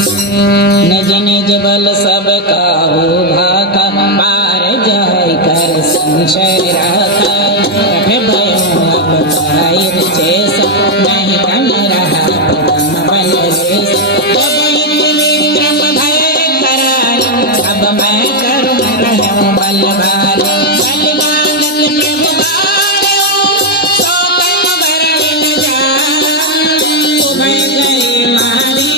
निज निज बल सब काहू भाका पार जाय कर संशय राखा भयो अब पाइर चेस नहीं कम रहा प्रथम बल देश जब इतने क्रम भय करार अब मैं करुण रहूं बल भार बलिदानत प्रभ भार्यो सो तन भरण जान उभय गए मारी